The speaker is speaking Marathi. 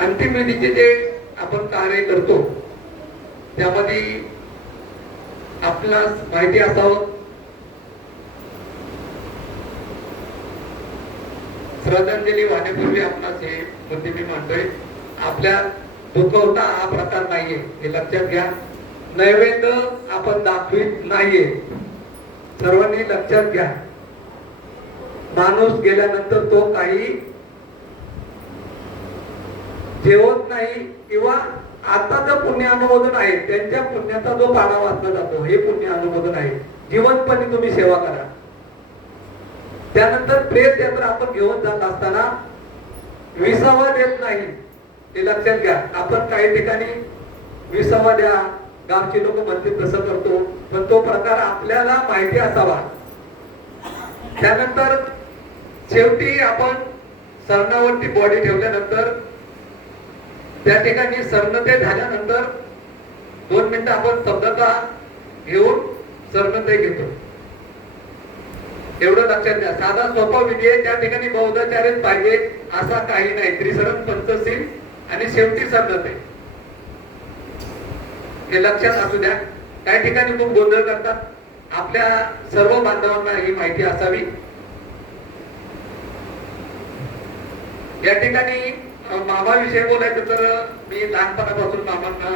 अंतिम विधीचे जे आपण कार्य करतो त्यामध्ये आपल्याला माहिती असावं, श्रद्धांजली वाहण्यापूर्वी आपणास हे मुद्दे मी मांडतोय. आपल्या दुखवता हा प्रकार नाहीये हे लक्षात घ्या. नैवेद्य आपण दाखवित नाहीये, सर्वांनी लक्षात घ्या. माणूस गेल्यानंतर तो काही जेवत नाही किंवा आता जो पुण्य अनुमोदन आहे त्यांच्या पुण्याचा जो पाडा वाचला जातो हे पुण्य अनुमोदन आहे. जिवंतपणे तुम्ही सेवा करा. त्यानंतर प्रेत यात्रा आपण घेऊन जात असताना विसावा देत नाही ते लक्षात घ्या. आपण काही ठिकाणी विसावा द्या, गावचे लोक म्हणतील तसं करतो, पण तो प्रकार आपल्याला माहिती असावा. त्यानंतर शेवटी आपण सरणावरती बॉडी ठेवल्यानंतर त्या ठिकाणी सरणते झाल्यानंतर 2 मिनिटं आपण शब्दता घेऊन सरणते घेतो. एवढं लक्षात घ्या. साधा सोपा विधी आहे. त्या ठिकाणी बौद्धाचार्यच पाहिजे असा काही नाही. त्रिशरण पंचशील आणि शेवटी सरणते हे लक्षात असू द्या. काही ठिकाणी खूप गोंधळ करतात. आपल्या सर्व बांधवांना ही माहिती असावी. या ठिकाणी मामाविषयी बोलायचं तर मी लहानपणापासून मामांना